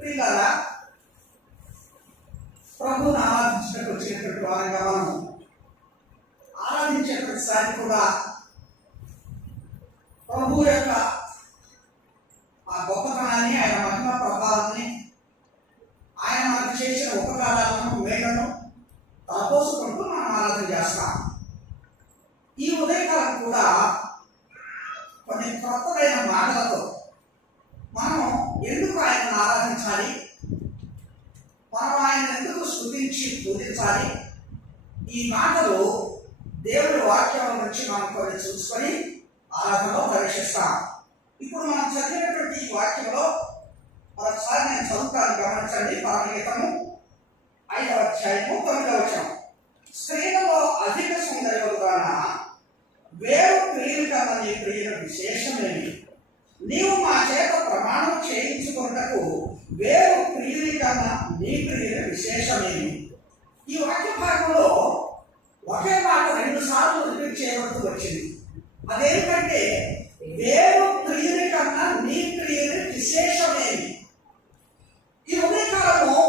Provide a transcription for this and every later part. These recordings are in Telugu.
ప్రియులారా, ప్రభువును ఆరాధించడానికి వచ్చినటువంటి వారంగా మనం ఆరాధించే ప్రతిసారి కూడా ప్రభు యొక్క ఆ గొప్పతనాన్ని, ఆయన మహిమ ప్రభావాన్ని, ఆయన మనకు చేసిన ఉపకారాలను, మేళ్లను తలపోసుకుంటూ మనం ఆరాధన చేస్తాం. ఈ ఉదయకాలం కూడా కొన్ని కొత్తదైన మాటలతో మనం ఎందుకు ఆయనను ఆరాధించాలి, మనం ఆయన ఎందుకు స్తుతించి పూజించాలి, ఈ మాటలు దేవుడి వాక్యం నుంచి మనం కొన్ని చూసుకొని ఆరాధనలో ప్రవేశిస్తాం. ఇప్పుడు మనం చదివినటువంటి ఈ వాక్యంలో మరొకసారి నేను చదువుతాను, గమనించండి. పరమగీతము 5వ అధ్యాయము 9వ వచనం. స్త్రీలలో అధిక సౌందర్యం వలన వేరు ప్రియులు కన్నా నీ ప్రియుల విశేషమేమి? నీవు మా చేత ప్రమాణం చేయించుకున్నటకు వేరు ప్రియుని కన్నా నీ ప్రియుల విశేషమేమి? ఈ వాక్య భాగంలో ఒకే మాట 2 సార్లు రిపీట్ చేయబడుతూ వచ్చింది. అదేంటంటే వేరు ప్రియుని కన్నా నీ ప్రియుని విశేషమేమి? ఈ ఉదయకాలము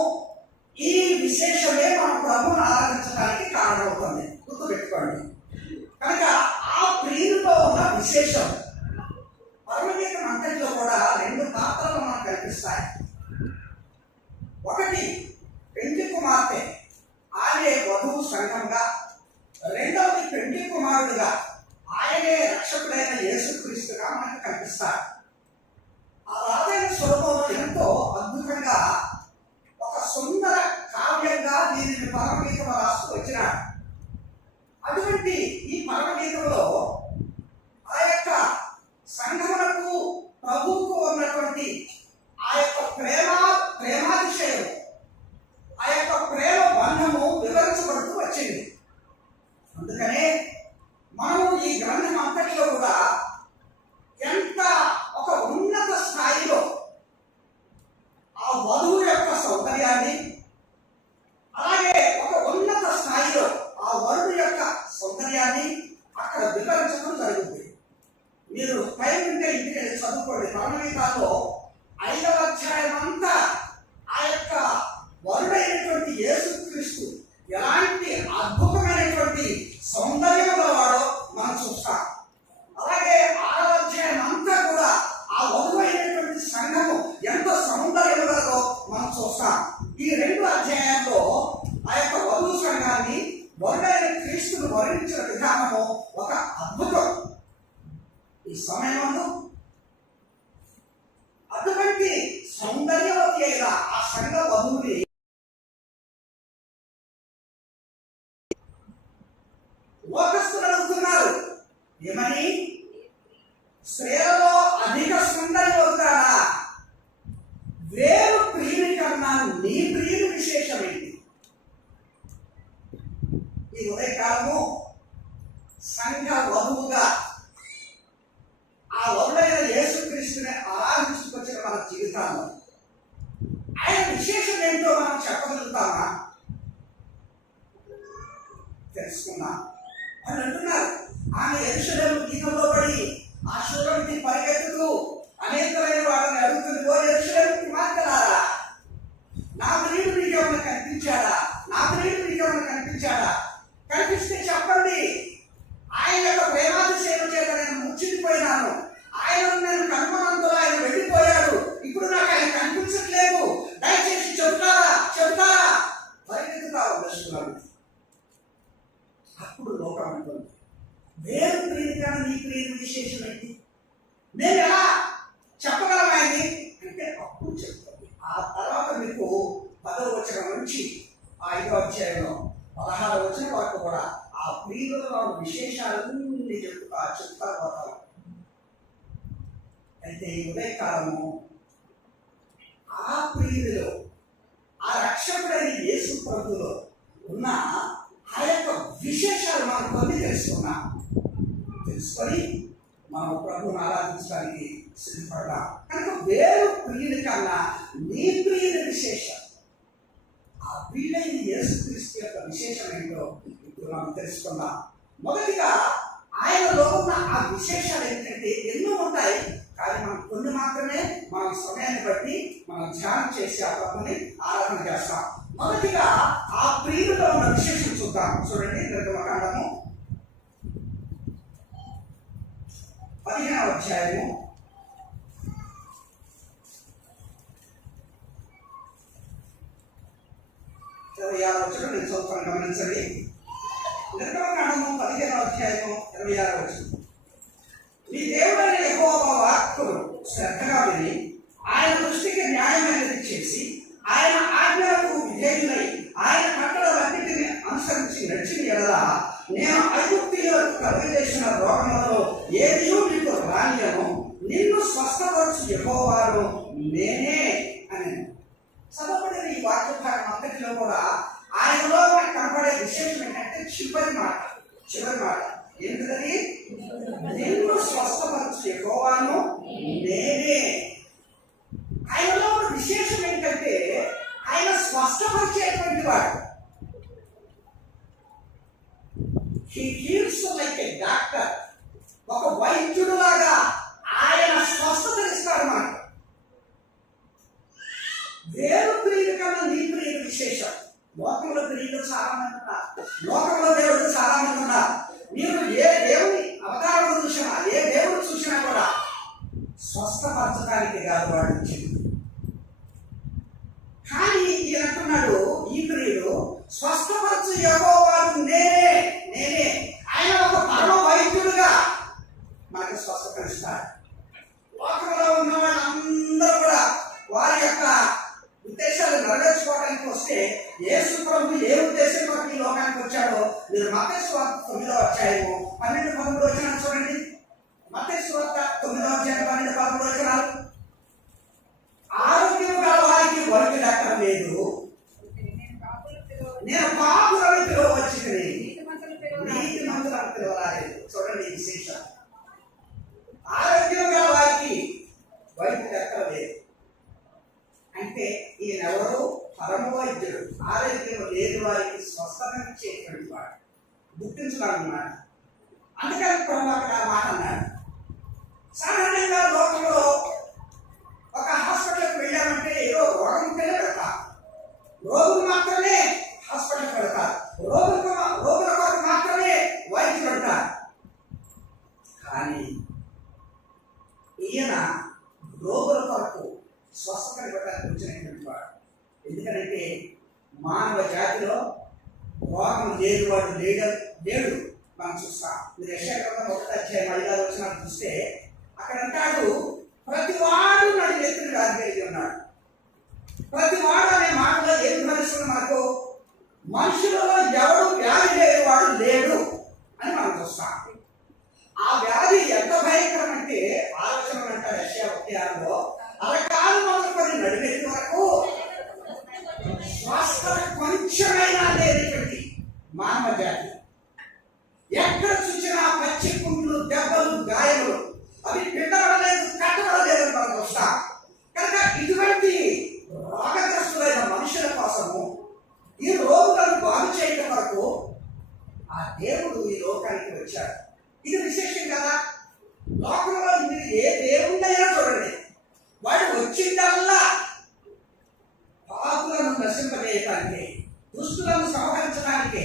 ఈ విశేషమే మన ప్రభువును ఆరాధించడానికి కారణమవుతుంది. గుర్తుపెట్టుకోండి. కనుక ఆ ప్రియులతో ఉన్న విశేషం పరమగీతం అంతటిలో కూడా 2 పాత్రలు మనకు కనిపిస్తాయి. ఒకటి పెండ్లి కుమార్తె, ఆయనే వధువు సంఘంగా. రెండవది పెండ్లి కుమారుడుగా, ఆయనే రక్షకుడైన యేసుక్రీస్తుగా మనకు కనిపిస్తారు. ఆ రాజైన సొలొమోను ఎంతో అద్భుతంగా ఒక సుందర కావ్యంగా దీనిని పరమగీతంలో రాస్తూ వచ్చినాడు. అటువంటి ఈ పరమగీతంలో ఆ యొక్క సంఘమునకు ప్రభువుకు ఉన్నటువంటి ఆ యొక్క ప్రేమాతిశయం, ఆ యొక్క ప్రేమ బంధము వివరించబడుతూ వచ్చింది. అందుకనే మనం ఈ గ్రంథం అంతటిలో కూడా ఎంత ఒక ఉన్నత స్థాయిలో ఆ వధువు యొక్క సౌందర్యాన్ని, అలాగే ఒక ఉన్నత స్థాయిలో ఆ వరుడు యొక్క సౌందర్యాన్ని అక్కడ వివరించడం జరుగుతుంది. మీరు టైం ఉంటే ఇంటికి వెళ్ళి చదువుకోండి. పరమగీతాల్లో 5వ అధ్యాయం అంతా ఆ యొక్క వరుడైనటువంటి యేసుక్రీస్తు ఎలాంటి అద్భుతమైనటువంటి సౌందర్యం గలవాడో మనం చూస్తాం. అలాగే 6వ అధ్యాయం అంతా కూడా ఆ వధువు అయినటువంటి సంఘము ఎంత సౌందర్యం గలదో మనం చూస్తాం. ఈ 2 అధ్యాయాల్లో ఆ యొక్క వధువు సంఘాన్ని, వరుడైన క్రీస్తును వర్ణించిన విధానము ఒక అద్భుతం. ఈ సమయంలో అటువంటి సౌందర్యవతి అయిన ఆ సంఘ వధువుని లోకస్తులు అడుగుతున్నారు, ఏమని? స్త్రీలలో అధిక సౌందర్యవతారా, వేరు ప్రియుని కన్నా నీ ప్రియుని విశేషమైంది. ఈ ఉదయకాలము సంఘ వధువుగా ఆ వరుడైన యేసుక్రీస్తుని ఆరాధించుకొచ్చిన మన జీవితాల్లో ఆయన విశేషం ఏంటో మనం చెప్పగలుగుతామా? తెలుసుకున్నాం. అని అంటున్నారు, ఆమె యెరూషలేము గీతంలో పడి ఆ శూలమితి పరిగెత్తుతూ అనేకమైన వారిని అడుగుతుంది, ఓ యెరూషలేము కుమార్తెలారా, నా ప్రియుడు నీకేమైనా కనిపించాడా? నా ప్రియుడు నీకేమైనా కనిపించాడా? కనిపిస్తే చెప్పండి. ఆయన యొక్క ప్రేమాతిశయం చేత నేను ముచ్చిపోయినాను. ఆయన నేను కనుమనంతలో ఆయన వెళ్ళిపోయాడు. ఇప్పుడు నాకు ఆయన కనిపించట్లేదు. దయచేసి చెబుతారా పరిగెత్తుతావు దర్శకులను. అప్పుడు లోకం అంటుంది, వేరు ప్రియుడిగా నీ ప్రియుడి విశేషం ఏంటి? నేను ఎలా చెప్పగలమైంది అంటే అప్పుడు చెప్తుంది. ఆ తర్వాత మీకు 10వ వచనం నుంచి 5వ అధ్యాయంలో 16వ వచనం వరకు కూడా ఆ ప్రియుల విశేషాలన్నీ చెప్తా పోతాం. అయితే ఈ ఉదయకాలము ఆ ప్రియుడిలో, ఆ రక్షకుడైన యేసు ప్రభువులో ఉన్న ఆ యొక్క విశేషాలు మనం కొన్ని తెలుసుకొని మనం ప్రభువును ఆరాధించడానికి సిద్ధపడదాం. కనుక వేరు ప్రియుడి కన్నా నీ ప్రియుడి విశేషం, ఆ ప్రియుడైన యేసుక్రీస్తు యొక్క విశేషం ఏంటో ఇప్పుడు మనం తెలుసుకుందాం. మొదటిగా ఆయనలో ఉన్న ఆ విశేషాలు ఏంటంటే ఎన్నో ఉంటాయి, కానీ మనం కొన్ని మాత్రమే మన సమయాన్ని బట్టి మనం ధ్యానం చేసి ఆ ప్రభుని ఆరాధన చేస్తాం. మొదటిగా ఆ ప్రియులలో ఉన్న విశేషం చూద్దాం. చూడండి, నిర్గమకాండము 15వ అధ్యాయము 26వ వచనం నేను చదువుతాను, గమనించండి. నిర్గమకాండము 15వ అధ్యాయము 26వ వచనం. మీ దేవుడైన యెహోవా వాక్కును శ్రద్ధగా విని ఆయన దృష్టికి న్యాయమైనది చేసి ఆయన ఆజ్ఞలకు విధేయులై ఆయన కట్టడలన్నిటిని అనుసరించి నడిచిన ఎడల నేను ఐగుప్తీయులకు కలుగజేసిన రోగములలో ఏదియూ మీకు రానియను, నిన్ను స్వస్థపరచు యెహోవాను నేనే అని. చదవబడిన ఈ వాక్య భాగం అంతటిలో కూడా ఆయనలో మనకు కనబడే విశేషం ఏంటంటే చివరి మాట ఏంటది? నిన్ను స్వస్థపరచు యెహోవాను నేనే. ఆయనలో ఉన్న విశేషం ఏంటంటే ఆయన స్వస్థపరిచేటువంటి వాడు. He heels like A doctor. ఒక వైద్యుడు లాగా ఆయన స్వస్థతనిస్తాడు మనకు. వేరు ప్రియుడు కన్నా నీ ప్రియుడు విశేషం. లోకంలో ప్రియుడు చాలా మంది ఉన్నారు, లోకంలో దేవుడు చాలా మంది ఉన్నారు. మీరు ఏ దేవుని అవతారం చూసినా, ఏ దేవుడు చూసినా కూడా స్వస్థపరచడానికి కాదు వాడు వచ్చింది. కానీ ఈయన అంటున్నాడు, ఈ ప్రియుడు స్వస్థపరచు యెహోవాను నేనే. ఆయన ఒక పరమ వైద్యుడుగా మనకు స్వస్థపరుస్తాడు. లోకంలో ఉన్న వాళ్ళందరూ కూడా వారి యొక్క ఉద్దేశాలు నెరవేర్చుకోవడానికి వస్తే యేసు ప్రభు ఏ ఉద్దేశం కొరకు ఈ లోకానికి వచ్చాడో మీరు మత్తయి సువార్త 9వ అధ్యాయము 12-13 వచనాలు చూడండి. మత్తయి సువార్త 9వ అధ్యాయం 12-13 వచనాలు. ఆరోగ్యం గల వారికి వైద్యుడు అక్కడ లేదు, నేను పాపులను పిలవచ్చింది, నీతిమంతులను పిలవరాలేదు. చూడండి ఈ విశేషం. ఆరోగ్యం గల వారికి వైద్యుడు అక్కడ లేదు అంటే ఈయన ఎవరు? పరమ వైద్యుడు. ఆరోగ్యం లేని వారికి స్వస్థత ఇచ్చేటువంటి వాడు. గుర్తించాలన్నమాట. అందుకని ప్రభు అక్కడ ఆ మాట అన్నాడు. సాధారణంగా లోకంలో ఒక హాస్పిటల్కి వెళ్ళామంటే ఏదో రోగం ఉంటేనే వెళ్తారు, రోగులు మాత్రమే హాస్పిటల్కి వెళ్తారు, రోగుల కొరకు మాత్రమే వైద్యులు ఉంటారు. కానీ ఈయన రోగుల కొరకు స్వస్థత ఇవ్వడానికి వచ్చినటువంటి వాడు. ఎందుకంటే మానవ జాతిలో రోగం లేని వాడు లేడు మనం చూస్తాం. మీరు యెషయా గ్రంథం 1వ అధ్యాయం 5వ వచనం చూస్తే అక్కడ అంటాడు, ప్రతి వాడు నడినెత్తిన వ్యాధి కలిగి ఉన్నాడు. ప్రతి వాడు అనే మాటలో ఏం ధ్వనిస్తుంది మనకు? మనుషులలో ఎవడు వ్యాధి లేని వాడు లేడు అని మనం చూస్తాం. ఆ వ్యాధి ఎంత భయంకరం అంటే ఆలోచన అంటారు యెషయా 1:6లో, అరకాలు మొదలుకొని నడినెత్తి వరకు స్వస్థత కొంచెమైనా లేనటువంటి మానవ జాతి. ఎక్కడ చూసినా పచ్చి కుంట్లు, దెబ్బలు, గాయములు, అవి పిండబడలేదు, కట్టబడలేదు అని మనం చూస్తాం. కనుక ఇటువంటి రోగగ్రస్తులైన మనుషుల కోసము, ఈ రోగులను బాగు చేయడం వరకు ఆ దేవుడు ఈ లోకానికి వచ్చాడు. ఇది విశేషం కదా. లోకంలో మీరు ఏ దేవుడైనా చూడండి, వాడు వచ్చిందల్లా పాపులను నశింపజేయటానికి, దుష్టులను సంహరించడానికి.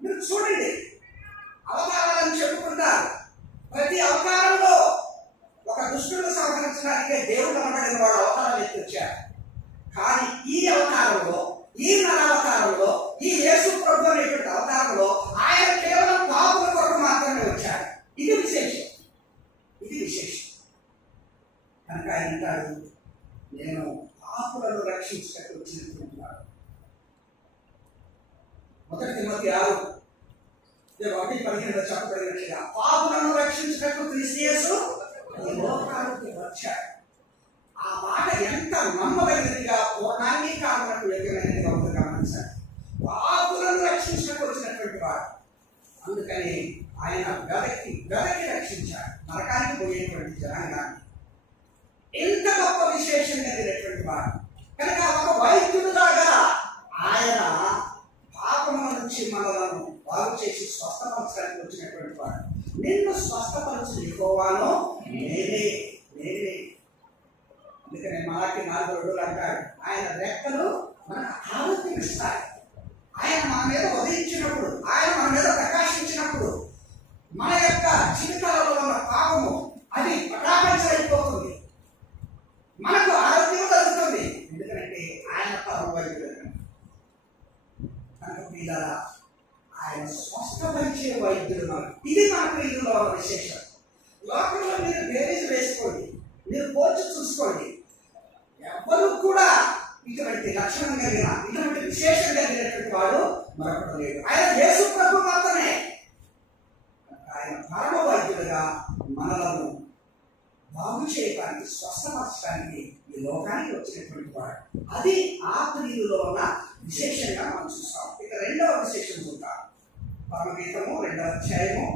మీరు చూడండి, అవతారాలను చెప్పుకుంటారు. ప్రతి అవతారంలో ఒక దుష్టులను సంహరించడానికే దేవుడు అనబడిన వాడు అవతారాలు ఎత్తి వచ్చారు. కానీ ఈ అవతారంలో, ఈ నరావతారంలో, ఈ యేసు ప్రభు అనేటువంటి అవతారంలో ఆయన కేవలం పాపుల కొరకు మాత్రమే వచ్చాడు. ఇది విశేషం. కనుక ఆయన అంటాడు, నేను పాపులను రక్షించడానికి వచ్చినటువంటి వాడు. 1 తిమోతి 6:1-15 చెప్పబడినట్లుగా పాపులను రక్షించడానికి క్రీస్తు యేసు ఈ లోకానికి వచ్చాడు. ఆ మాట ఎంత నమ్మదగినదిగా, పూర్ణాంగీకారములకు యోగ్యమైనదిగా ఉంది గమనించాలి. పాపులను రక్షించడానికి వచ్చినటువంటి వాడు. అందుకని ఆయన వెదకి రక్షించాడు నరకానికి పోయేటువంటి జనాంగాన్ని. ఎంత గొప్ప విశేషం కలిగినటువంటి వాడు. కనుక ఒక వైద్యుడులాగా ఆయన పాపముల నుంచి మనలను బాగు చేసి స్వస్థపరచడానికి వచ్చినటువంటి వాడు. నిన్ను స్వస్థపరచు యెహోవాను అందుకనే మలాకి 4:2 అంటాడు, ఆయన రెక్కలు మనకు ఆరోగ్యం ఇస్తాయి. ఆయన మన మీద ఉదయించినప్పుడు, ఆయన మన మీద ప్రకాశించినప్పుడు మన యొక్క జీవితాలలో ఉన్న పాపము అది పటాపంచలైపోతుంది, మనకు ఆరోగ్యం కలుగుతుంది. ఎందుకంటే ఆయన పరమవైద్యుడు కనుక పిల్లల ఆయన స్వస్థపరిచే వైద్యుడు మనకు. ఇది మనకు ఇందులో విశేషం. లోకంలో మీరు బేరీజ్ వేసుకోండి, మీరు పోల్చి చూసుకోండి, ఎవ్వరూ కూడా ఇటువంటి లక్షణం కలిగిన, ఇటువంటి విశేషం కలిగినటువంటి వాడు మరొకటి లేడు. ఆయన యేసు ప్రభు మాత్రమే. ఆయన పరమ వైద్యుడుగా మనలను బాగు చేయడానికి, స్వస్థపరచడానికి ఈ లోకానికి వచ్చినటువంటి వాడు. అది ఆ క్రియలో ఉన్న విశేషంగా మనం చూస్తాం. ఇక రెండవ విశేషం చూద్దాం. పరమగీతము 2వ అధ్యాయము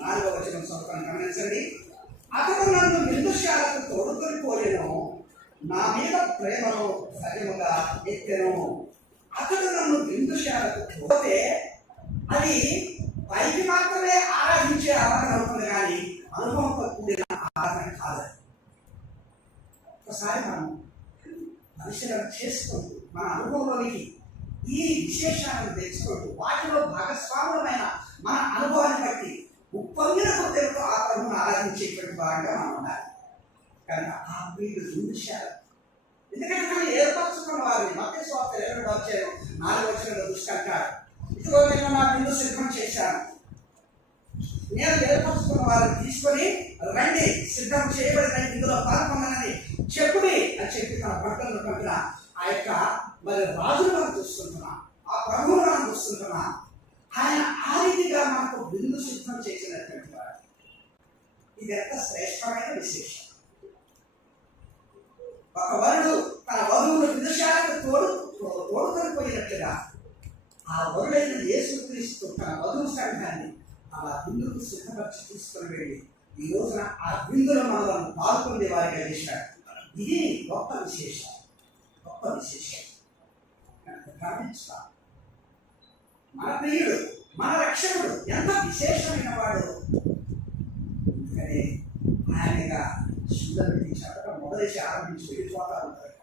4వ వచనం చదువుతాను, గమనించండి. అతడు నన్ను విందుశాలకు తోడుకొని పోయెను, నా మీద ప్రేమను సజముగా ఎత్తెను. అతడు నన్ను విందుశాలకు పోతే అది పైకి మాత్రమే ఆరాధించే ఆరాధన అవుతుంది, కానీ అనుభవంతో కూడిన ఆరాధన కాదు. ఒకసారి మనం పరిశీలన చేసుకుంటూ మన అనుభవంలోనికి ఈ విశేషాలను తెచ్చుకుంటూ వాటిలో భాగస్వాములమైన మన అనుభవాన్ని బట్టి ఉప్పొంగిన హృదయంతో ఆ ప్రభువును ఆరాధించేటువంటి వారిగా మనం ఉండాలి. కనుక ఆ వీళ్ళు విందుశాలు, ఎందుకంటే మనం ఏర్పరచుకున్న వారిని మత్తయి సువార్త 22వ అధ్యాయం 4వ వచనంలో దృష్టింటాడు. ఇదిగో నేను నా విందు సిద్ధం చేశాను, నేను ఏర్పరచుకున్న వారిని తీసుకొని రండి, సిద్ధం చేయబడిన ఇందులో పాల్గొనని చెప్పుడి అని చెప్పి తన భక్తులను పంపిన ఆ యొక్క మరి రాజును మనం చూస్తుంటున్నాం, ఆ ప్రభువును మనం చూస్తుంటున్నాం. ఆయన ఆ రీతిగా మనకు విందు సిద్ధం చేసినటువంటి వాడు. ఇది ఎంత శ్రేష్టమైన విశేషం. ఒక వరుడు తన వధువును విందుశాలకు తోడుకొని పోయినట్టుగా ఆ వరుడైన యేసుక్రీస్తు తన వధువు సంఘాన్ని అలా విందుకు సిద్ధపరిచి తీసుకొని వెళ్ళి ఈ రోజున ఆ విందులో మనలను పాల్గొనే వారిగా చేశాడు. ఇది గొప్ప విశేషం, గొప్ప విశేషం. గమనిస్తా, మన ప్రియుడు, మన రక్షకుడు ఎంత విశేషమైన వాడు. అందుకని ఆయనగా సుందరుడిని చదవడం మొదలేసి ఆరంభించి వెళ్ళిపోతా ఉంటారు.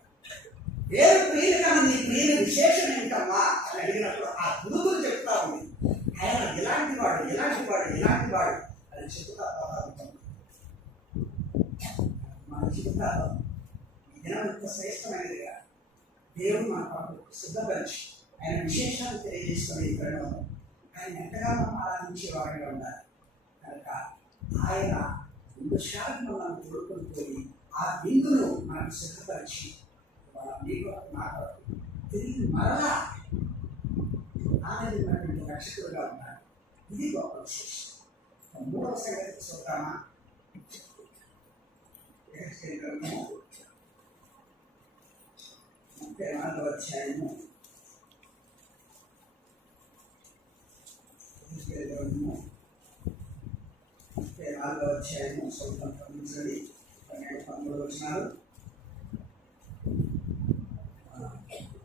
వేరు ప్రియులు కానీ నీ ప్రియుని విశేషం ఏంటమ్మా అని అడిగినప్పుడు ఆ గురువులు చెప్తా ఉంది, ఆయన ఇలాంటి వాడు, ఇలాంటి వాడు, ఇలాంటి వాడు అని చెప్తా పోతా ఉంటాం. మన జీవితాల్లో ఈ దినం ఎంత శ్రేష్టమైనదిగా దేవుడు మన పాపకు సిద్ధపరిచి ఆయన విశేషాలు తెలియజేసుకునే ఈ ప్రణవం ఆయన ఎంతగా మనం ఆరాధించే వారిగా ఉండాలి. కనుక ఆయన విందుశాలకు మనం తోడుకొని పోయి ఆ విందును మనకు సిద్ధపరిచి మీకు నాకు తిరిగి మరలా ఆనందమైనటువంటి రక్షకుడుగా ఉన్నాడు. ఇది గొప్ప విశేషం. 3వ సంగతి చూద్దామా? 34వ అధ్యాయము 34వ అధ్యాయము సొంతం గమనించండి. 12 వచనాలు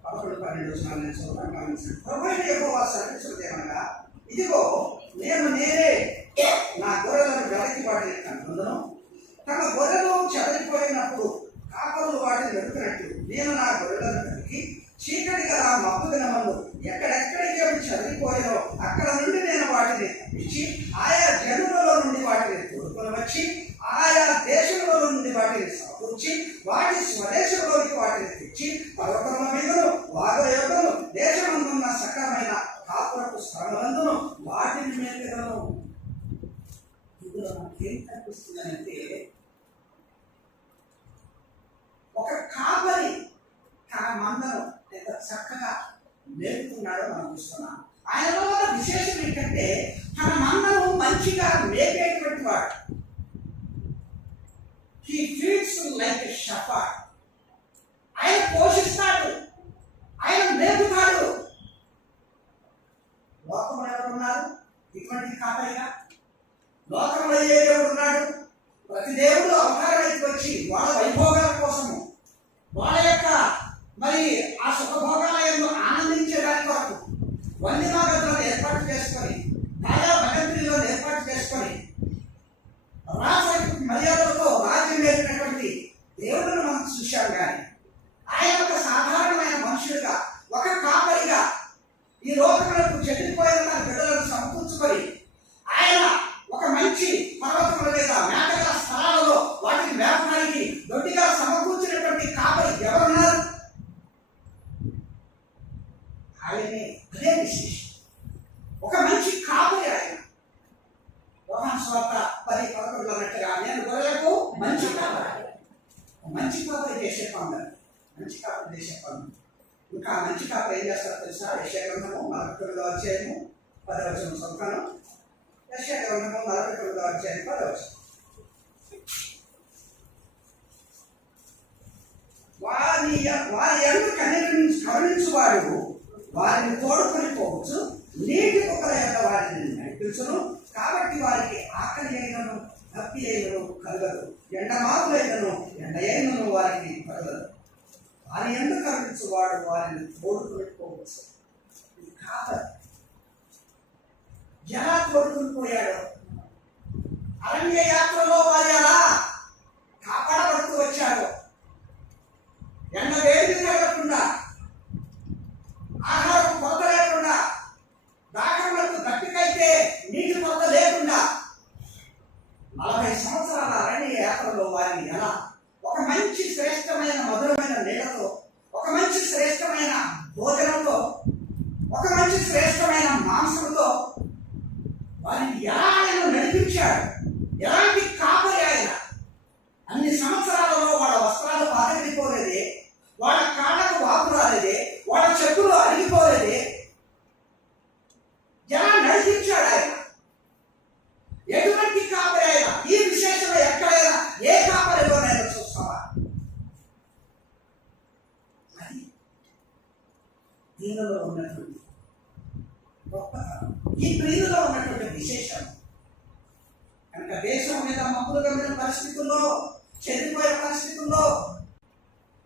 11-12 వచనాలు నేను చదువుతాను, గమనించండి. ప్రభువైన యెహోవా సెలవిచ్చినదేమనగా, ఇదిగో నేనే నా గొర్రెలను వెలకి వాటిని కనుగొందును. తమ గొర్రెలు చెదరిపోయినప్పుడు కాపరులు వాటిని వెతుకున్నట్టు నేను నా గొర్రెలను వెతికి చీకటి గల మబ్బు దినమందు ఎక్కడెక్కడికి అవి చెదిరిపోయారో అక్కడ నుండి నేను వాటిని ఇచ్చి ఆయా జనులలో నుండి వాటిని తోడుకొని వచ్చి ఆయా దేశంలో నుండి వాటిని సమకూర్చి వాటి స్వదేశంలోకి వాటిని తెచ్చి పర్వతముల మీదను వాగుల యొద్దను దేశమందున్న సకలమైన కాపురపు స్థలములందును వాటిని మేపెదను. ఇందులో నాకేం కనిపిస్తుందంటే, ఒక కాపరి తన మందను ఎంత చక్కగా మేపుతున్నాడో మనం చూస్తున్నాం. ఆయనలో ఉన్న విశేషం ఏంటంటే తన మందను మంచిగా మేపేటువంటి వాడు. He feeds like a shepherd. ఆయన పోషిస్తాడు, ఆయన మేపుతాడు. లోకంలో ఎవరున్నారు ఇటువంటి కాపరిగా? లోకంలో ఏ దేవుడు ఉన్నాడు? ప్రతి దేవుడు అవతారానికి వచ్చి వాళ్ళ వైభోగాల కోసము, వాళ్ళ యొక్క మరి ఆ సుఖభోగాలను ఆనందించడానికి వరకు వందిమాగతులను ఏర్పాటు చేసుకొని ఇంకా మంచి కాపరి ఏం చేస్తారో తెలుసా? యెషయా గ్రంథము 49వ అధ్యాయము 10వ వచనం చదువుతాను. యెషయా గ్రంథము 49వ అధ్యాయం 10వ వచనం. వారి యందు కరుణించువాడు వారిని తోడుకొని పోవచ్చు, నీటి కుక్కల యొక్క వారిని నడిపించును, కాబట్టి వారికి ఆకలి అయినను తప్పి అయినను కలగదు, ఎండమాకులైనను ఎండ అయినను వారికి కలగదు. వారి యందు కరుణించువాడు వారిని తోడుకొని పోవచ్చు. ఈ కాపరి ఎలా తోడుకొని పోయాడో, అరణ్య యాత్రలో వారు ఎలా కాపాడబడుతూ వచ్చాడో, ఎండ వేడి తగలకుండా, ఆహారం కొరత లేకుండా, దాఖలకు దప్పికైతే నీటి కొరత లేకుండా 40 సంవత్సరాల అరణ్య యాత్రలో వారిని ఎలా ఒక మంచి శ్రేష్టమైన మధురమైన నీళ్లతో, ఒక మంచి శ్రేష్టమైన భోజనంతో, ఒక మంచి శ్రేష్టమైన మాంసంతో వారిని ఎలా ఆయన నడిపించాడు. ఎలాంటి కాపరి ఆయన. అన్ని సంవత్సరాలలో వాళ్ళ వస్త్రాలు పాతగిపోలేదే, వాళ్ళ కాళ్ళకు వాపు రాలేదే, వాళ్ళ చెప్పులు అరిగిపోలేదే. ఎలా నడిపించాడు ఆయన. ఎటువంటి కాపరి అయినా ఈ విశేషంలో ఎక్కడైనా ఏ కాపరిలోనైనా చూస్తావా? అది దీనిలో ఉన్నటువంటి గొప్పతనం, ఈ ప్రియులో ఉన్నటువంటి విశేషం. కనుక దేశం మీద మబ్బులుగా ఉన్న పరిస్థితుల్లో, చెదిరిపోయే పరిస్థితుల్లో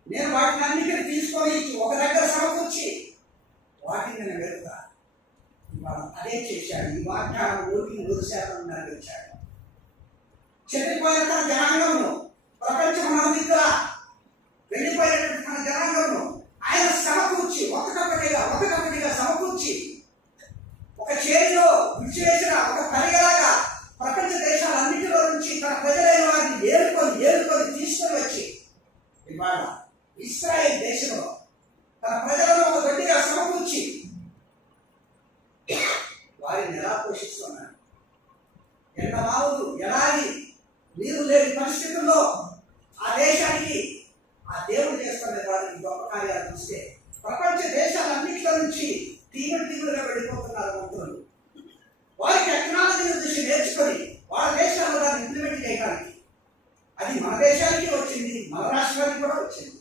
నేను వాటిని అన్నిటిని తీసుకొని ఒక దగ్గర సమకూర్చి వాటిని నేను వెళ్తా. ఇవాళ అదే చేశాడు. ఈ వాగ్దానం 100% నెరవేర్చాడు. చెదిరిపోయిన తన జనాంగంలో, ప్రపంచం దగ్గర వెళ్ళిపోయినటువంటి తన జనాంగంలో ఆయన సమకూర్చి ఒకటిగా సమకూర్చి ఒక చేతిలో విడిచివేసిన ఒక పరిగలాగా ప్రపంచ దేశాలన్నిటిలో నుంచి తన ప్రజలైన వారిని ఏరుకొని తీసుకొని వచ్చి ఇవాళ ఇశ్రాయేల్ దేశంలో తన ప్రజలను ఒక గట్టిగా సమకూర్చి వారిని ఎలా పోషిస్తున్నాడు. ఎండమావులు ఎలాగి నీరు లేని పరిస్థితుల్లో ఆ దేశానికి ఆ దేవుడు చేస్తున్న వారిని గొప్ప కార్యాలు చూస్తే ప్రపంచ దేశాలన్నింటిలో నుంచి తీవ్రంగా వెళ్ళిపోతున్నారు మంత్రులు. వారి టెక్నాలజీని చూసి నేర్చుకొని వాళ్ళ దేశాల్లో దాన్ని ఇంప్లిమెంట్ చేయడానికి. అది మన దేశానికి వచ్చింది, మన రాష్ట్రానికి కూడా వచ్చింది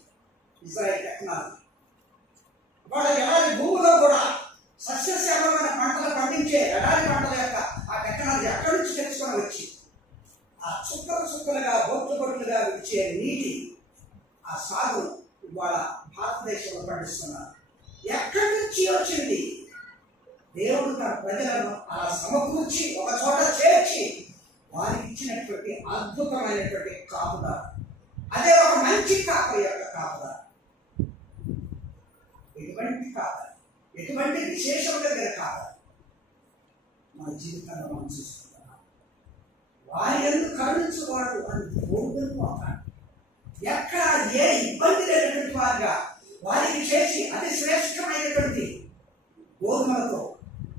ఇజ్రాయెల్ టెక్నాలజీ. వాళ్ళ ఎడారి భూమిలో కూడా సస్యశ్యామలమైన పంటలు పండించే ఎడారి పంటల యొక్క ఆ టెక్నాలజీ అక్కడి నుంచి తెచ్చుకొని వచ్చి ఆ చుక్కలుగా బొట్టుగా విడిచే నీటి ఆ సాగు ఇవాళ భారతదేశంలో పండిస్తున్నారు. ఎక్కడి నుంచి వచ్చింది? దేవుడు తన ప్రజలను అలా సమకూర్చి ఒక చోట చేర్చి వారికి ఇచ్చినటువంటి అద్భుతమైనటువంటి కాపుదారు. అదే ఒక మంచి కాపరి యొక్క కాపుదారు. ఎటువంటి కాపరి, ఎటువంటి విశేషం దగ్గర కాపరి మన జీవితంలో మనం చూసుకుంటున్నాం. వారి ఎందుకు కరుణించువాడు అని కోరుకుని పోతాడు. ఎక్కడ ఏ ఇబ్బంది లేనటువంటి వారిగా వారికి చేసి అతి శ్రేష్టమైనటువంటి గోధుమలతో,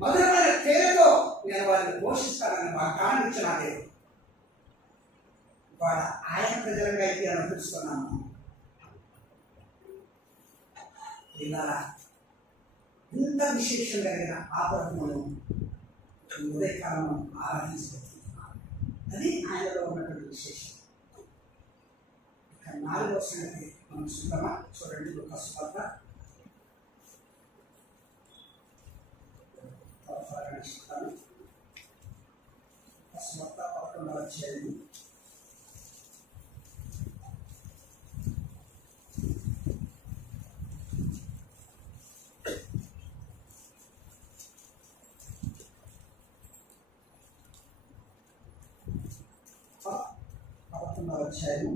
మధురమైన తేనెతో నేను వారిని పోషిస్తానని వాగ్దానం ఇచ్చిన దేవుడు. వాళ్ళ ఆయన ప్రజలంగా అయితే అనుభవిస్తున్నాను. ఇలా ఇంత విశేషం కలిగిన ఆ ప్రభువును ఉదయకాలం ఆరాధించబడుతున్నాను. అది ఆయనలో ఉన్నటువంటి విశేషం. ఇక 4వ సంగతి మనం చూద్దామా? చూడండి, లూకాసు వార్త 11వ అధ్యాయం 11వ అధ్యాయం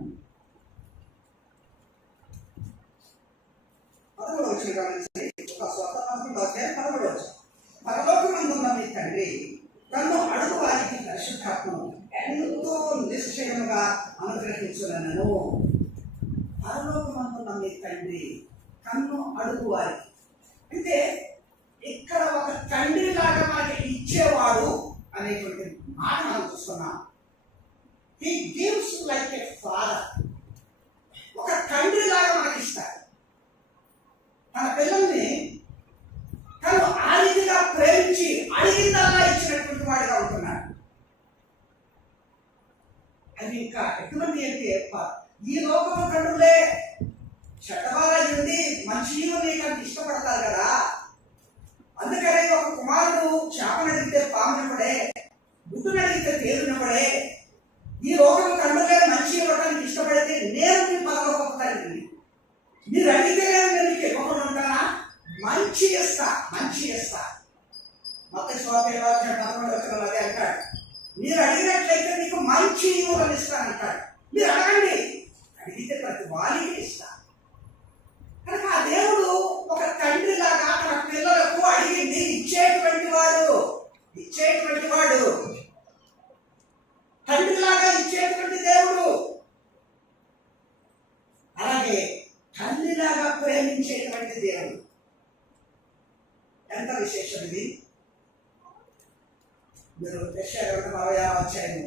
11వ వచనం గమనించండి. లూకాసు వార్త 11వ అధ్యాయం 11వ వచనం. పరలోకమందున్న మీ తండ్రి తను అడుగు వారికి పరిశుద్ధాత్మను ఎంతో నిశ్చయముగా అనుగ్రహించునను. పరలోకమందున్న మీ తండ్రి కన్ను అడుగు వారికి అంటే ఇక్కడ ఒక తండ్రి లాగా మనకి ఇచ్చేవాడు అనేటువంటి మాట మనం చూస్తున్నాం. He gives like a father. ఒక తండ్రి లాగా మనకి ఇస్తాడు. తన పిల్లల్ని తను ఆ రీతిగా ప్రేమించి అడిగిందల్లా ఇచ్చినటువంటి వాడిగా ఉంటున్నాడు. అది ఇంకా ఎటువంటి అంటే ఈ లోకము కన్నులే చెడ్డవారై ఉండి మంచి నీకు ఇష్టపడతారు కదా. అందుకనే ఒక కుమారుడు చేపను అడిగితే పామునిపడే, గుడ్డును అడిగితే తేలునిపడే. ఈ లోకము కన్నులే మంచి ఇవ్వడానికి ఇష్టపడితే నేను మీ పదవి మీరు అడిగితే నేను మీకు ఇవ్వకుండా ఉంటానా? మంచి ఇస్తా. మొత్తం అదే అంటాడు, మీరు అడిగినట్లయితే మీకు మంచి ఇవ్వని ఇస్తానంటాడు. మీరు అడగండి, అడిగితే ప్రతి వారికి ఇస్తా. కనుక ఆ దేవుడు ఒక తండ్రి లాగా తన పిల్లలకు అడిగింది ఇచ్చేటువంటి వాడు, తండ్రిలాగా ఇచ్చేటువంటి దేవుడు. అలాగే తల్లిలాగా ప్రేమించేటువంటి దేవుడు. ఎంత విశేషం ఇది! మీరు యెషయా 46వ అధ్యాయం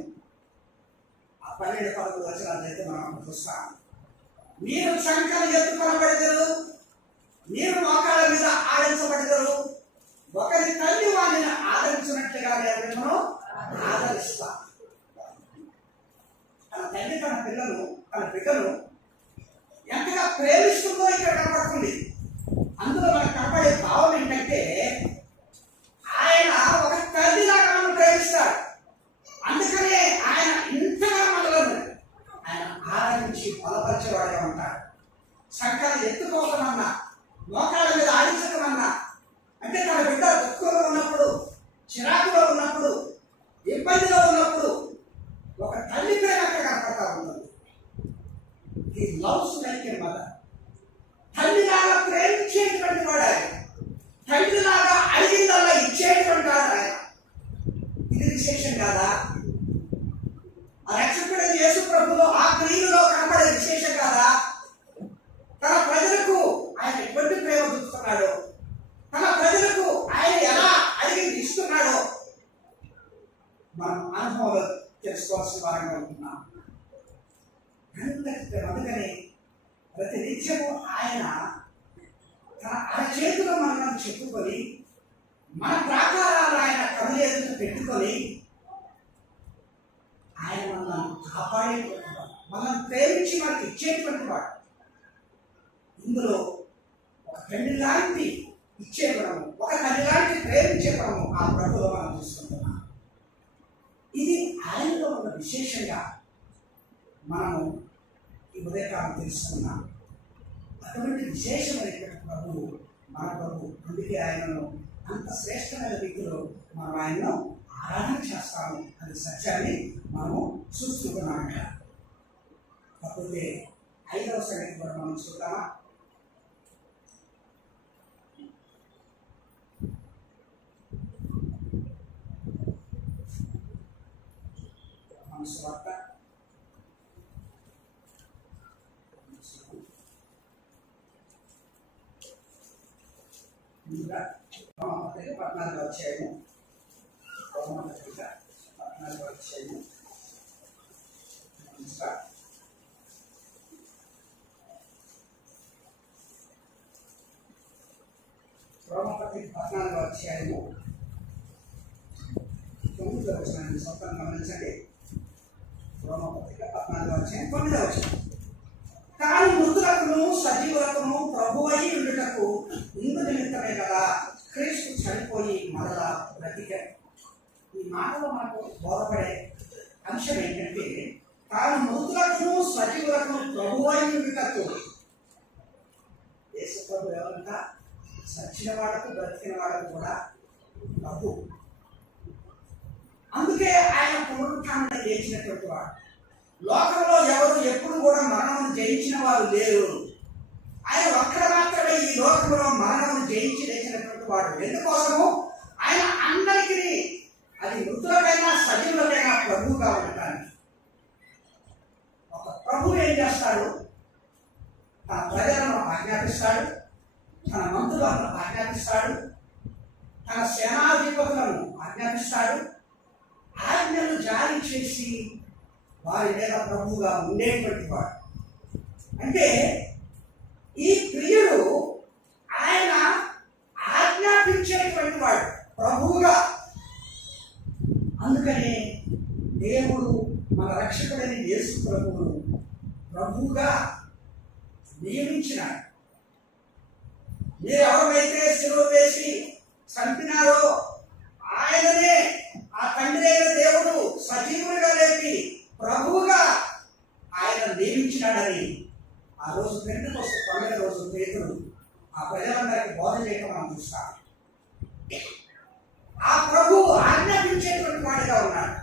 12-13 వచనాలు అయితే మనం చూస్తాం. మీరు శంఖను ఎత్తుకొనబడతారు, మీరు మోకాళ్ళ మీద ఆడించబడతారు. ఒకరి తల్లి వారిని ఆదరించినట్లుగా నేను మిమ్మల్ని ఆదరిస్తా. తన తల్లి తన బిడ్డను ఎంతగా ప్రేమిస్తుందో ఇక్కడ కనపడుతుంది. అందులో మనకు కనపడే భావం ఏంటంటే ఆయన ఒక తల్లిలాగా మనం ప్రేమిస్తాడు. అందుకనే ఆయన ఇంతగా మనలను ఆయన ఆదరించి బలపరిచేవాడే ఉంటాడు. సంకలు ఎత్తుకోకమన్నా, మోకాళ్ళ మీద ఆడించకమన్నా, అంటే తన బిడ్డ దుఃఖంలో ఉన్నప్పుడు, చిరాకులో ఉన్నప్పుడు, ఇబ్బందిలో ఉన్నప్పుడు ఒక తల్లి ప్రేమ అక్కడ కనపడతా ఉన్నది. ఈ లవ్స్ లైక్ ఏ మదర్. తల్లిలాగా ప్రేమించేటువంటి వాడు ఆయన, తండ్రిలాగా అడిగిందల్లా ఇచ్చేటువంటి వాడు ఆయన. ఇది విశేషం కాదా? ఆ రక్షకుడైన యేసు ప్రభులో ఆ క్రియలో కనపడే విశేషం కాదా? తన ప్రజలకు ఆయన ఎటువంటి ప్రేమ చూస్తున్నాడో, తన ప్రజలకు ఆయన ఎలా అడిగింది ఇస్తున్నాడో మనం అనుభవంలో తెలుసుకోవాల్సిన వారంగా ఉంటున్నాం. అందుకని ప్రతి నిత్యము ఆయన తన చేతిలో మనం చెప్పుకొని, మన ప్రాకారాలు ఆయన కళ్ళు ఎదుట పెట్టుకొని ఆయన మనల్ని కాపాడేటువంటి వాడు, మనల్ని ప్రేమించి మనకి ఇచ్చేటువంటి వాడు. ఇందులో ఒక తండ్రి లాంటి ఇచ్చే గుణము, ఒక తల్లి లాంటి ప్రేమించే గుణము ఆ ప్రభులో మనం చూసుకుంటున్నాం. ఇది ఆయనలో ఉన్న విశేషంగా మనము ఈ ఉదయకాలం తెలుసుకున్నాం. అటువంటి విశేషమైనటువంటి ప్రభువు మన ప్రభు. అందుకే ఆయనను అంత శ్రేష్టమైన రీతిలో మనం ఆయనను ఆరాధన చేస్తాము అనే సత్యాన్ని మనము చూస్తున్నాం. కాకపోతే 5వ సంగతి కూడా మనం చూద్దామా? స్వార్థ 14వ అధ్యాయము, 14వ అధ్యాయము రోమపత్రిక 14వ అధ్యాయము 9వ వచనాన్ని స్వతంగా గమనించండి. రోమపత్రిక 14వ అధ్యాయం 9వ వచనం. కానీ మృతులకును సజీవులకును ప్రభువై ఉండుటకు ఇందు నిమిత్తమే కదా క్రీస్తు చనిపోయి మరలా బ్రతికాడు. ఈ మాటలో మనకు బోధపడే అంశం ఏంటంటే, తాను మృతులకును సజీవులకును ప్రభువై ఉండుటకు. యేసు ప్రభు ఎవరంట? చచ్చిన వాడకు బ్రతికిన వాడకు కూడా ప్రభు. అందుకే ఆయన పునరుత్థానం చేసినటువంటి వాడు. లోకంలో ఎవరు ఎప్పుడు కూడా మరణమును జయించిన వారు లేరు. ఆయన ఒక్కడు మాత్రమే ఈ లోకంలో మరణమును జయించి లేచినటువంటి వాడు. ఎందుకోసము? ఆయన అందరికీ, అది మృతులకైనా సజీవులకైనా ప్రభువుగా ఉండటానికి. ఒక ప్రభు ఏం చేస్తాడు? తన ప్రజలను ఆజ్ఞాపిస్తాడు, తన మంత్రులను ఆజ్ఞాపిస్తాడు, తన సేనాధిపతులను ఆజ్ఞాపిస్తాడు. ఆజ్ఞలు జారీ చేసి వారి మీద ప్రభువుగా ఉండేటువంటి వాడు. అంటే ఈ ప్రియుడు ఆయన ప్రభువుగా. అందుకని దేవుడు మన రక్షకుడైన యేసు ప్రభువును ప్రభువుగా నియమించినాడు. మీరు ఎవరైతే సిలువ వేసి చంపినారో ఆయననే ఆ తండ్రి అయిన దేవుడు సజీవుడిగా లేపి ప్రభువుగా ఆయన నియమించినాడని ఆ రోజు పెంటెకొస్తు పండుగ రోజు పేతురు ఆ ప్రజలందరికీ బోధ చేయడం మనం చూస్తాం. ఆ ప్రభు ఆజ్ఞాపించేటువంటి వాడిగా ఉన్నాడు.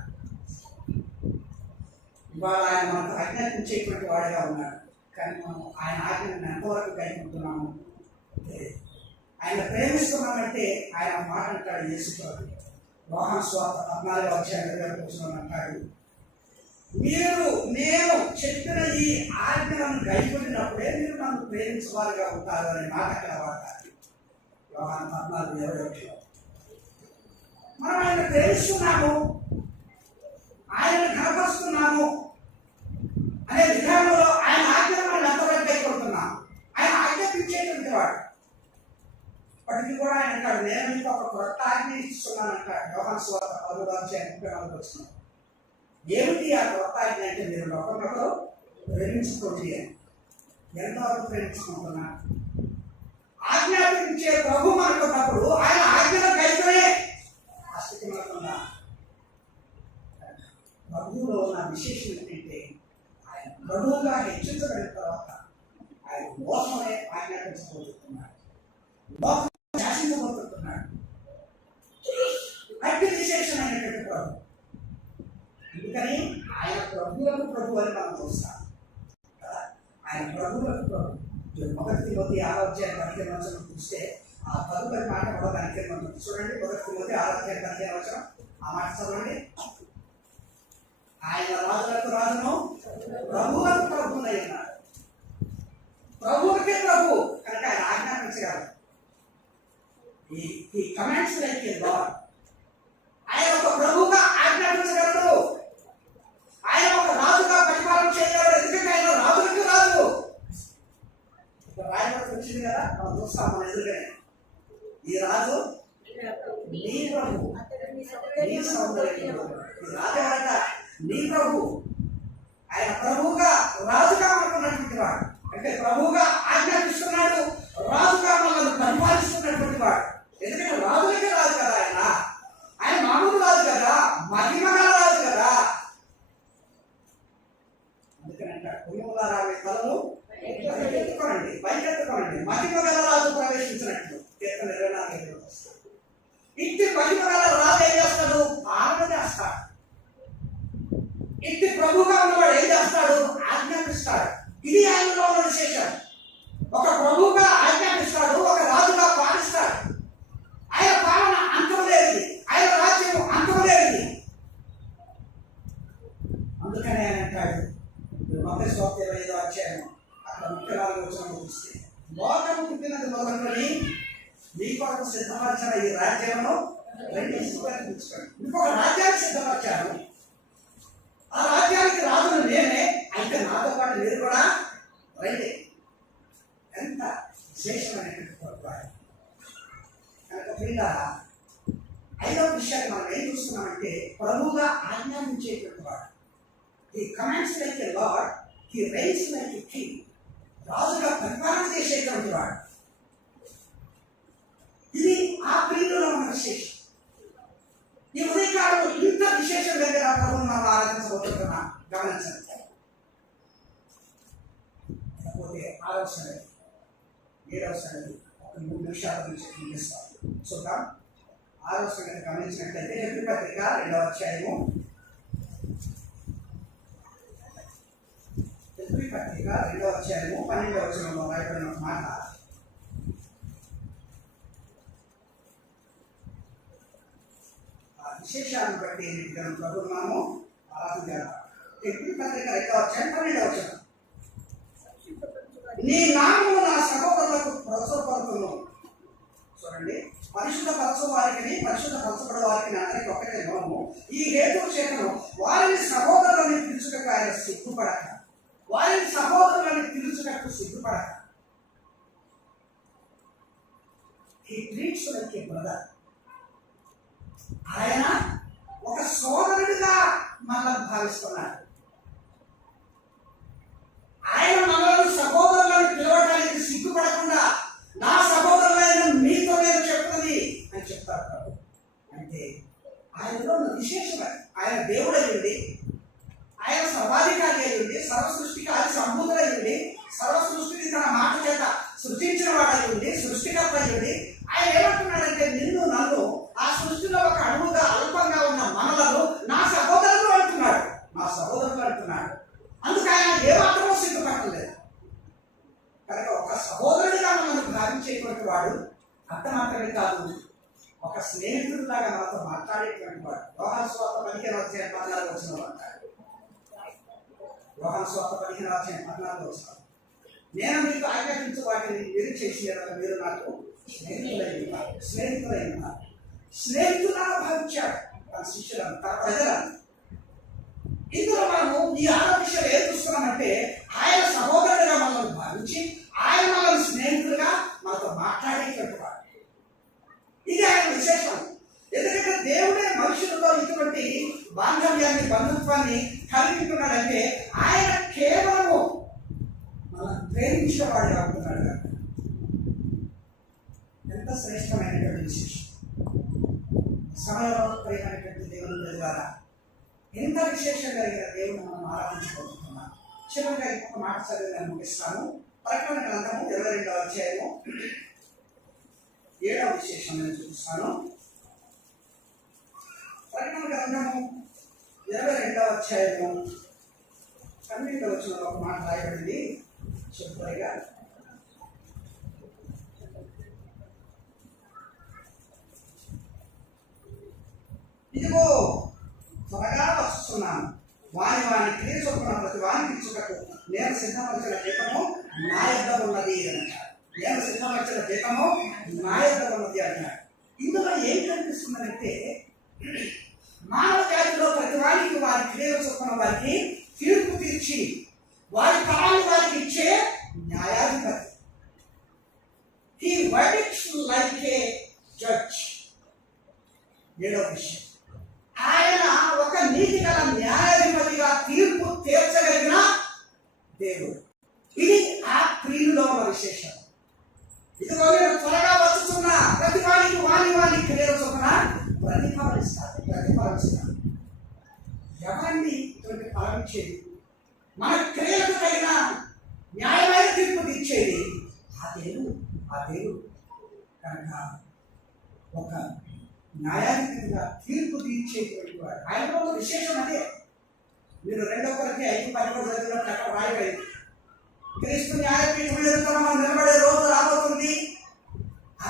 ఇవాళ ఆయన మనకు ఆజ్ఞాపించేటువంటి వాడిగా ఉన్నాడు. కానీ మనం ఆయన ఆజ్ఞను ఎంతవరకు కైకుంటున్నాము? ఆయన ప్రేమిస్తున్నామంటే ఆయన మాట అంటాడు. యేసు ప్రభు యోహాను సువార్త 14:20 అంటాడు, మీరు నేను చెప్పిన ఈ ఆజ్ఞలను గైకొనినప్పుడే మీరు నన్ను ప్రేమించేవారుగా ఉంటారు అనే మాట అక్కడ వాడతారు. యోహాను 14:21. మనం ఆయన ప్రేమిస్తున్నాము, ఆయన కనపరుస్తున్నాము అనే విధానంలో ఆయన ఆజ్ఞను మనం ఎంతవరకు గైకొంటున్నాము. ఆయన ఆజ్ఞాపించేటువంటి వాడు. అప్పటికి కూడా ఆయన అంటాడు, నేను మీకు ఒక కొత్త ఆజ్ఞ ఇస్తున్నాను అంటాడు. యోహాను సువార్త 14:34. ఏమిటి ఆ కొత్త ఆజ్ఞ అంటే, మీరు ఒకరినొకరు ప్రేమించుకోండి అని. ఎంతవరకు ప్రేమించుకుంటున్నారు? ఆజ్ఞాపించే ప్రభు మనకున్నప్పుడు ఆయన ఆజ్ఞను కైకొనే ఆ స్థితి మనకున్నా. ప్రభువులో ఉన్న విశేషం ఏంటంటే, ఆయన ప్రభువుగా హెచ్చించబడిన తర్వాత ఆయన మోసమే ఆజ్ఞాపించబోతున్నాడు, మోసం శాసించబోతున్నాడు. అట్టి విశేషమైనటువంటి ప్రభు. అందుకని ఆయన ప్రభువులకు ప్రభు అని మనం చూస్తాం కదా. ఆయన ప్రభువులకు ప్రభు. 1 తిమోతి 6:15 చూస్తే ఆ తదుపరి మాట కూడా దానికి చూడండి. 1 తిమోతి 6:15 ఆ మాట చదవండి. ఆయన రాజులకు రాజును ప్రభువులకు ప్రభువునై ఉన్నాడు. ప్రభువుకే ప్రభు కనుక ఆయన ఆజ్ఞాపించగలరు. ఈ కమాండ్స్ లైక్ ఏ లార్డ్. ఆయన ఒక ప్రభువుగా ఆజ్ఞాపించగలడు. ఆయన ఒక రాజుగా పరిపాలన చేయగలడు. ఎందుకంటే ఆయన రాజులకు రాజు. రాయబడి వచ్చింది కదా, మనం చూస్తాం మన ఎదురుగానే. ఈ రాజు నీ ప్రభు, నీ సౌందర్యం. ఈ రాజు ఎవరట? నీ ప్రభు. ఆయన ప్రభువుగా రాజుగా అనుకున్నటువంటి వాడు. అంటే ప్రభువుగా ఆజ్ఞాపిస్తున్నాడు, రాజుగా మనల్ని పరిపాలిస్తున్నటువంటి వాడు. ఎందుకంటే రాజులకే రాజు కదా ఆయన. ఆయన మామూలు రాజు కదా, మహిమగల రాజు కదా. అందుకనంట కుటుంబారా తలలు పైకెత్తుకోనండి, పైకెత్తుకోనండి, మహిమగల రాజు ప్రవేశించినట్లు. కీర్తన 24 వస్తాడు. ఇంటి మహిమగల రాజు ఏం చేస్తాడు? పాలన చేస్తాడు. ఇంటి ప్రభుగా ఉన్నవాడు ఏం చేస్తాడు? ఆజ్ఞాపిస్తాడు. ఇది ఆయనలో ఉన్న విశేషం. ఒక ప్రభువుగా ఆజ్ఞాపిస్తాడు, ఒక రాజుగా పాలిస్తాడు. ఆయన పాలన అంతమలేనిది, ఆయన రాజ్యం అంతమలేనిది. అందుకనే ఆయన అంటాడు, మత్తయి 25 అక్కడ 34 చూస్తే, లోకము పుట్టినది మొదలుకొని మీ కొరకు సిద్ధపరిచిన ఈ రాజ్యంలో ఇంకొక రాజ్యాన్ని సిద్ధపరిచాను. ఆ రాజ్యానికి రాజును నేనే, అయితే నాతో పాటు మీరు కూడా రైతే. ఎంత విశేషమైనటువంటి ప్రభుత్వాలు. కనుక పిల్ల 5వ విషయాన్ని మనం ఏం చూస్తున్నామంటే, ప్రభువుగా ఆజ్ఞాపించేటువంటి వాడు. ఈ కమాండ్స్ లైక్ ఎ లార్డ్, ఈ రైన్స్ లైక్ ఎ కింగ్. రాజుగా పరిపాలన చేసేటువంటి వాడు. ఇది ఆ ప్రియులలో ఉన్న విశేషం. ఈ ఉదయకాలంలో ఇంత విశేషం దగ్గర ప్రభుత్వం మనం ఆరాధించబోతున్నాం. గమనించండి. లేకపోతే 6వ సంగతి, 7వ సంగతి ఒక 3 నిమిషాల నుంచి ముగిస్తాం. చూద్దాం. 6వ సంగతి గమనించినట్లయితే, హెబ్రీ పత్రిక 2వ అధ్యాయము, హెబ్రీ పత్రిక 2వ అధ్యాయము 12వ వచనంలో రాయబడిన మాట, విశేషాలను బట్టి ప్రభుత్వము ఆరాధన. హెబ్రీ పత్రిక 2వ అధ్యాయం 12వ వచనం, నీ నామము నా సహోదరులకు ప్రచురపడుతును. చూడండి, పరిశుద్ధపరచు వారికి పరిశుద్ధపరచబడే వారికి అందరికి ఒకటే నోము. ఈ హేతు చేతను వారిని సహోదరులని పిలుచుటకు ఆయన సిగ్గుపడక, వారిని సహోదరులని పిలుచుటకు సిగ్గుపడక. He treats like a brother. ఆయన దేవుడు అయ్యుండి, ఆయన సర్వాధికారి అయ్యుండి, సర్వ సృష్టికి ఆది సంభూతుడయ్యుండి, సర్వ సృష్టిని తన మాట చేత సృష్టించిన వాడయ్యుండి, సృష్టికర్త అయ్యుండి, ఆయన ఏమంటున్నాడంటే నిన్ను నన్ను ఆ సృష్టిలో ఒక అణువుగా అల్పంగా ఉన్న మనలను నా సహోదరులు అంటున్నాడు, నా సహోదరులు అంటున్నాడు. అందుకు ఆయన ఏమాత్రమూ సిగ్గుపట్టలేదు. కనుక ఒక సహోదరుడిగా మనల్ని భావించేటువంటి వాడు అంత మాత్రమే కాదు, ఒక స్నేహితుడిలాగా మనతో మాట్లాడేటువంటి వాడు. యోహాను సువార్త 15:14 వచనంలో అంటాడు. యోహాను సువార్త 15:14 వచనం, నేను మీకు ఆజ్ఞాపించు వాటిని మీరు చేసి మీరు నాకు స్నేహితులై ఉన్నారు. స్నేహితులా భావించాడు తన శిష్యులను, తన ప్రజలను. ఇందులో మనము ఈ 6వ విషయం ఏం చూస్తున్నామంటే ఆయన సహోదరుడిగా మనల్ని భావించి ఆయన మనల్ని స్నేహితులుగా మనతో మాట్లాడేటువంటి వాడు. ఇది ఆయన విశేషం. ఎందుకంటే దేవుడే మనుషులతో ఇటువంటి బాంధవ్యాన్ని, బంధుత్వాన్ని కలిగి ఆయన కేవలము మనం ప్రేమించిన వాడిగా ఉంటున్నాడు. ఎంత శ్రేష్టమైనటువంటి విశేషం. సమయంలో ప్రేమైనటువంటి దేవుని ద్వారా ఎంత విశేషం కలిగిన దేవుని మనం ఆరాధించుకుంటున్నాం. చివరిగా ఇంకొక మాట చదివి నేను ముగిస్తాను. ప్రకటన గ్రంథము 22వ అధ్యాయము 7వ విశేషం నేను చూపిస్తాను. ప్రకటన గ్రంథము 22వ అధ్యాయము 12వ వచనంలో ఒక మాట రాయబడింది. చివరిగా ఇదిగో త్వరగా వస్తున్నాను, వాని క్రియ చొప్పున ప్రతి వానికి ఇచ్చుటకు నేను సిద్ధపరిచిన జీతము నా యొద్ద ఉన్నది అంటాడు. నేను సిద్ధపరిచిన జీతము నా యొద్ద ఉన్నది అంటాడు. ఇందులో ఏం కనిపిస్తుందంటే మానవ జాతిలో ప్రతి వారికి వారి క్రియల చొప్పున వారికి తీర్పు తీర్చి వారి ఫలాన్ని వారికి ఇచ్చే న్యాయాధిపతి. He verdicts like a judge. 7వ విషయం, ఆయన ఒక నీతి గల న్యాయాధిపతిగా తీర్పు తీర్చగలిగిన దేవుడు. ఇది ఆ ప్రియులో ఉన్న విశేషం. ఇదిగో నేను త్వరగా వస్తున్నా, ప్రతి వానికి వాని క్రియల చొప్పున ప్రతిఫలిస్తాను. ఎవరండి ఇటువంటి ఫలం ఇచ్చేది? మన క్రియలకు తగిన న్యాయమైన తీర్పు తీర్చేది ఆ దేవుడు. కనుక ఒక న్యాయాధిపతిగా తీర్పు తీర్చేటువంటి వాడు. ఆయనలో ఒక విశేషం అదే. మీరు 2 కొరింథీ 5:11 చదివినప్పుడు అక్కడ రాయబడింది, క్రీస్తు న్యాయపీఠం ఎదుట మనం నిలబడే రోజు రాబోతుంది.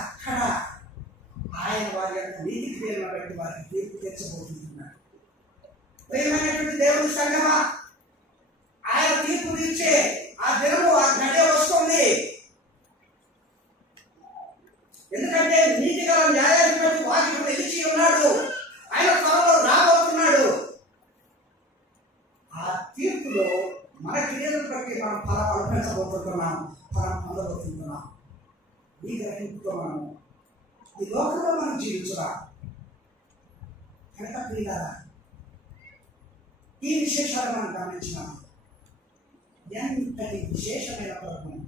అక్కడ ఆయన వారి యొక్క నీతి క్రియలను బట్టి వారికి తీర్పు తీర్చబోతున్నాడు. ప్రియమైనటువంటి దేవుని సంగమా, ఆయన తీర్పు తీర్చే ఆ దినము, ఆ గడియ వస్తుంది. ఎందుకంటే నీతి గల న్యాయాధిపతి వారికి నిలిచి ఉన్నాడు. ఆయన త్వరలో రాబోతున్నాడు. ఆ తీర్పులో మన క్రియలను బట్టి మనం ఫలం అనుభవించబోతున్నాం, ఫలం పొందబోతున్నాం. ఈ గ్రహింపుతో మనం ఈ లోకంలో మనం జీవించురా. కనుక ప్రియులారా, ఈ విశేషాలు మనం గమనించినాం. ఎంతటి విశేషమైన ప్రభుత్వం.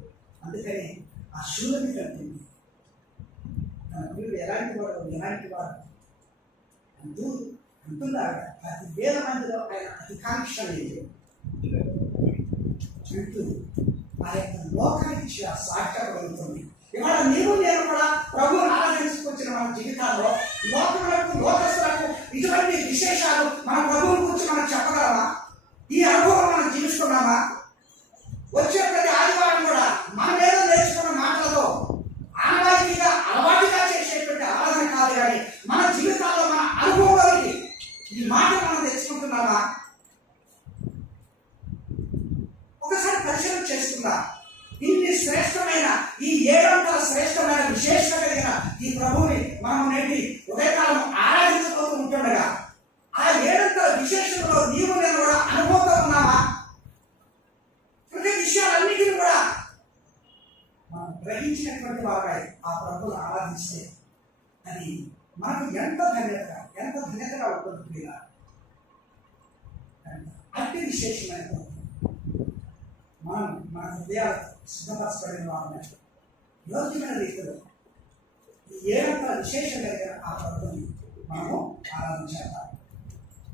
అందుకని ఆ శూరుని కలిగింది. తన ప్రియుడు ఎలాంటి వాడు అంటున్నాడు. 10,000 మందిలో ఆయన అధికాంక్ష లేదు అంటూ ఆ యొక్క లోకానికి సాక్ష్యపడుతుంది. ఇవాళ నేను కూడా ప్రభువుని ఆరాధించుకొచ్చిన మన జీవితాల్లో లోకస్తులకు ఇటువంటి విశేషాలు మన ప్రభువుని గురించి మనం చెప్పగలమా? ఈ అనుభవం మనం జీవిస్తున్నామా? వచ్చే ప్రతి ఆదివారం కూడా మనం ఏదో నేర్చుకున్న మాటలతో ఆనవాయితీగా అలవాటుగా చేసేటువంటి ఆరాధన కాదు, కానీ మన జీవితాల్లో మన అనుభవంలోకి ఈ మాట మనం తెచ్చుకుంటున్నామా? ఒకసారి పరిశీలన చేస్తుందా? ఇన్ని శ్రేష్టమైన ఈ 7 శ్రేష్టమైన విశేషత కలిగిన ఈ ప్రభువుని మనం నేటి ఉదయకాలం ఆరాధించబోతూ ఉంటుండగా ఆ 7 విశేషంలో నీవు నేను కూడా అనుభవంతో ఉన్నామా? ప్రతి విషయాలన్నిటిని కూడా మనం గ్రహించినటువంటి వారై ఆ ప్రభువును ఆరాధిస్తే అది మనకు ఎంత ధన్యతగా ఉంటుంది. అట్టి విశేషమైన మనం మన హృదయాలు సిద్ధపరచబడిన వారిని యోగ్యమైన రీతిలో ఈ 7 విశేషం కలిగిన ఆ ప్రభువుని మనము ఆరాధించాలి.